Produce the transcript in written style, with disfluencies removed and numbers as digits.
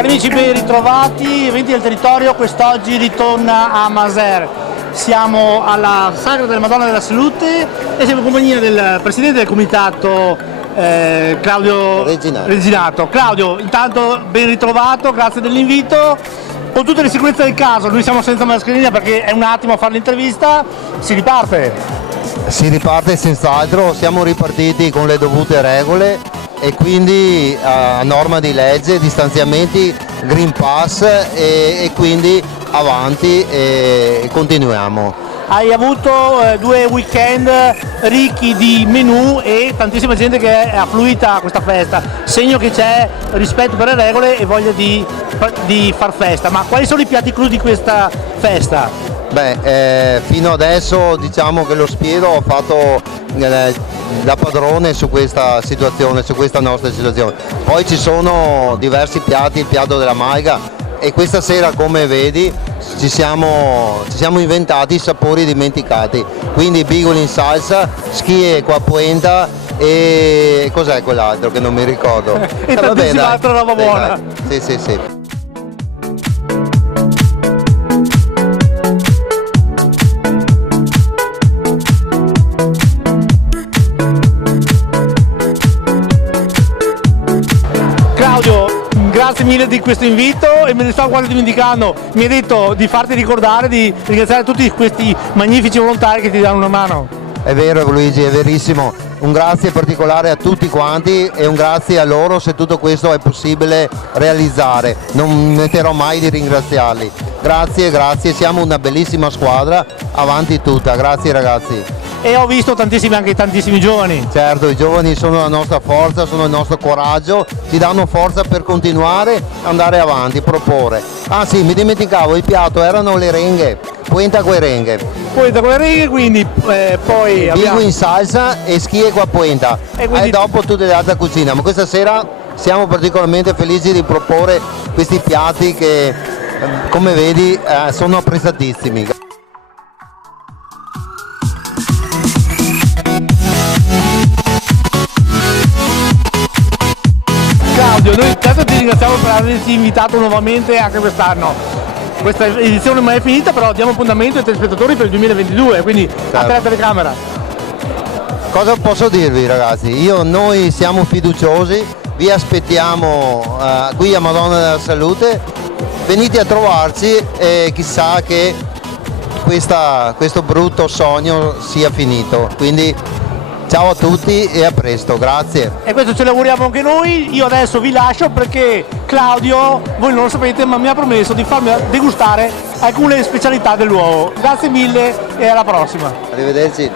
Cari amici, ben ritrovati, eventi del territorio, quest'oggi ritorna a Maser. Siamo alla Sagra della Madonna della Salute e siamo in compagnia del presidente del comitato Claudio Reginato. Claudio, intanto ben ritrovato, grazie dell'invito. Con tutte le sicurezze del caso, noi siamo senza mascherina perché è un attimo a fare l'intervista, si riparte? Si riparte senz'altro, siamo ripartiti con le dovute regole e quindi a norma di legge, distanziamenti, Green Pass e quindi avanti e continuiamo. Hai avuto 2 weekend ricchi di menù e tantissima gente che è affluita a questa festa, segno che c'è rispetto per le regole e voglia di far festa. Ma quali sono i piatti clou di questa festa? Beh, fino adesso diciamo che lo Spiero ha fatto da padrone su questa situazione, su questa nostra situazione. Poi ci sono diversi piatti, il piatto della malga, e questa sera, come vedi, ci siamo inventati i sapori dimenticati, quindi bigoli in salsa, schie qua puenta e cos'è quell'altro che non mi ricordo. E tantissima altra roba buona. Sì. Claudio, grazie mille di questo invito e me ne stavo quasi dimenticando. Mi hai detto di farti ricordare di ringraziare tutti questi magnifici volontari che ti danno una mano. È vero Luigi, è verissimo. Un grazie particolare a tutti quanti e un grazie a loro se tutto questo è possibile realizzare. Non smetterò mai di ringraziarli. Grazie, siamo una bellissima squadra, avanti tutta, grazie ragazzi. E ho visto anche tantissimi giovani. Certo, i giovani sono la nostra forza, sono il nostro coraggio, ci danno forza per continuare, andare avanti, proporre. Ah sì, mi dimenticavo, il piatto erano le renghe, puenta con le renghe. Puenta con le renghe, quindi poi bigo in salsa e schie qua puenta. E dopo tutte le altre cucine. Ma questa sera siamo particolarmente felici di proporre questi piatti che, come vedi, sono apprezzatissimi. Claudio, noi intanto ti ringraziamo per averci invitato nuovamente anche quest'anno. Questa edizione non è finita, però diamo appuntamento ai telespettatori per il 2022, quindi certo. A te la telecamera. Cosa posso dirvi ragazzi? Noi siamo fiduciosi, vi aspettiamo qui a Madonna della Salute, venite a trovarci e chissà che questo brutto sogno sia finito. Quindi ciao a tutti e a presto, grazie. E questo ce l'auguriamo anche noi. Io adesso vi lascio perché Claudio, voi non lo sapete, ma mi ha promesso di farmi degustare alcune specialità del luogo. Grazie mille e alla prossima. Arrivederci.